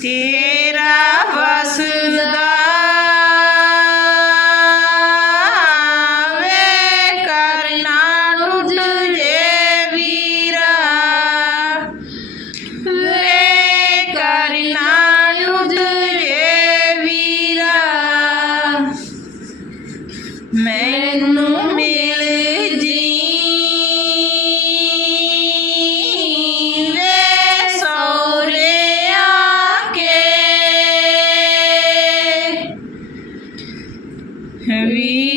see. Very mm-hmm.